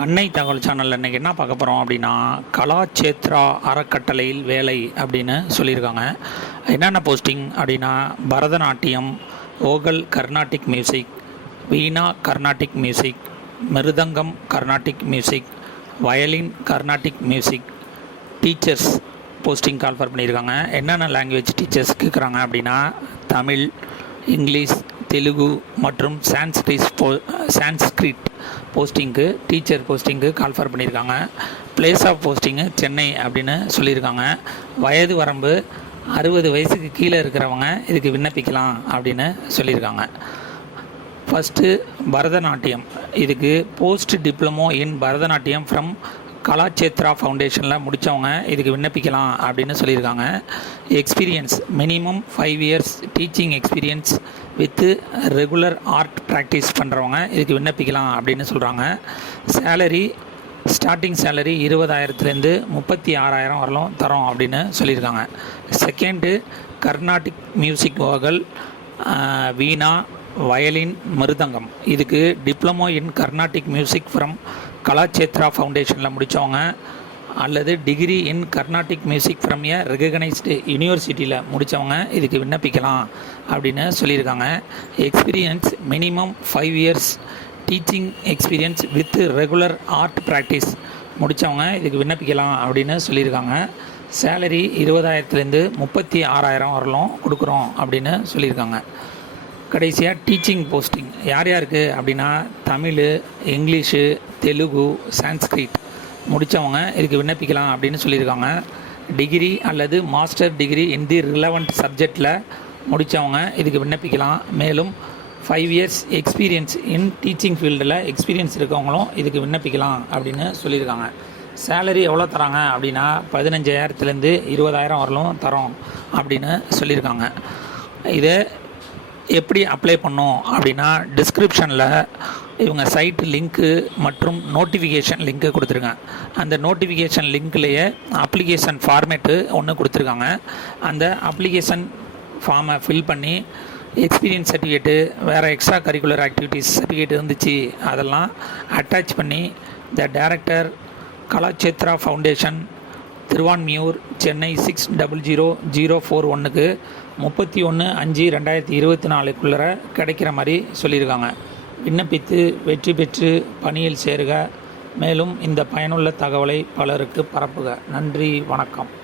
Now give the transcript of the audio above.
அன்னை தகவல் சேனலில் இன்றைக்கி என்ன பார்க்க போகிறோம் அப்படின்னா கலாச்சேத்ரா அறக்கட்டளையில் வேலை அப்படின்னு சொல்லியிருக்காங்க. என்னென்ன போஸ்டிங் அப்படின்னா Bharatanatyam vocal Carnatic music veena Carnatic music mridangam Carnatic music violin Carnatic music teachers posting call for பண்ணியிருக்காங்க. என்னென்ன லாங்குவேஜ் டீச்சர்ஸ் கேட்குறாங்க அப்படின்னா தமிழ் இங்கிலீஷ் தெலுங்கு மற்றும் சான்ஸ்கிரிஸ் போ சான்ஸ்கிரிட் போஸ்டிங்க்கு டீச்சர் போஸ்டிங்க்கு கால்ஃபர் பண்ணியிருக்காங்க. பிளேஸ் ஆஃப் போஸ்டிங்கு சென்னை அப்படின்னு சொல்லியிருக்காங்க. வயது வரம்பு அறுபது வயசுக்கு கீழே இருக்கிறவங்க இதுக்கு விண்ணப்பிக்கலாம் அப்படின்னு சொல்லியிருக்காங்க. ஃபஸ்ட்டு பரதநாட்டியம். இதுக்கு post diploma in Bharatanatyam from Kalakshetra ஃபவுண்டேஷனில் முடித்தவங்க இதுக்கு விண்ணப்பிக்கலாம் அப்படின்னு சொல்லியிருக்காங்க. Experience minimum five years teaching experience with regular art practice பண்ணுறவங்க இதுக்கு விண்ணப்பிக்கலாம் அப்படின்னு சொல்கிறாங்க சேலரி ஸ்டார்டிங் சேலரி இருபதாயிரத்துலேருந்து முப்பத்தி ஆறாயிரம் வரலும் தரோம் அப்படின்னு சொல்லியிருக்காங்க. Second Carnatic music vocal veena violin mridangam. இதுக்கு diploma in Carnatic music from Kalakshetra ஃபவுண்டேஷனில் முடித்தவங்க அல்லது degree in Carnatic music from a recognised யூனிவர்சிட்டியில் முடித்தவங்க இதுக்கு விண்ணப்பிக்கலாம் அப்படின்னு சொல்லியிருக்காங்க. Experience minimum five years teaching experience with regular art practice முடித்தவங்க இதுக்கு விண்ணப்பிக்கலாம் அப்படின்னு சொல்லியிருக்காங்க. சேலரி இருபதாயிரத்துலேருந்து முப்பத்தி ஆறாயிரம் வரலும் கொடுக்குறோம் அப்படின்னு சொல்லியிருக்காங்க. கடைசியாக டீச்சிங் போஸ்டிங் யார் யாருக்கு அப்படின்னா தமிழ் இங்கிலீஷு தெலுங்கு சான்ஸ்கிரிட் முடித்தவங்க இதுக்கு விண்ணப்பிக்கலாம் அப்படின்னு சொல்லியிருக்காங்க. டிகிரி அல்லது master degree in the relevant சப்ஜெக்டில் முடித்தவங்க இதுக்கு விண்ணப்பிக்கலாம். மேலும் five years experience in teaching ஃபீல்டில் எக்ஸ்பீரியன்ஸ் இருக்கவங்களும் இதுக்கு விண்ணப்பிக்கலாம் அப்படின்னு சொல்லியிருக்காங்க. சேலரி எவ்வளோ தராங்க அப்படின்னா பதினஞ்சாயிரத்துலேருந்து இருபதாயிரம் வரலும் தரோம் அப்படின்னு சொல்லியிருக்காங்க. இதை எப்படி அப்ளை பண்ணும் அப்படின்னா டிஸ்கிரிப்ஷனில் இவங்க சைட் லிங்க்கு மற்றும் நோட்டிஃபிகேஷன் லிங்க்கு கொடுத்துருங்க அந்த நோட்டிஃபிகேஷன் லிங்க்லேயே அப்ளிகேஷன் ஃபார்மேட்டு ஒன்று கொடுத்துருக்காங்க. அந்த அப்ளிகேஷன் ஃபார்மை ஃபில் பண்ணி எக்ஸ்பீரியன்ஸ் சர்டிஃபிகேட்டு வேறு எக்ஸ்ட்ரா கரிக்குலர் ஆக்டிவிட்டீஸ் சர்டிஃபிகேட் இருந்துச்சு அதெல்லாம் அட்டாச் பண்ணி the director Kalakshetra foundation Thiruvanmiyur Chennai six double zero zero four ஒன்றுக்கு முப்பத்தி ஒன்று அஞ்சு ரெண்டாயிரத்தி இருபத்தி நாலுக்குள்ளே கிடைக்கிற மாதிரி சொல்லியிருக்காங்க. விண்ணப்பித்து வெற்றி பெற்று பணியில் சேருக. மேலும் இந்த பயனுள்ள தகவலை பலருக்கு பரப்புக. நன்றி வணக்கம்.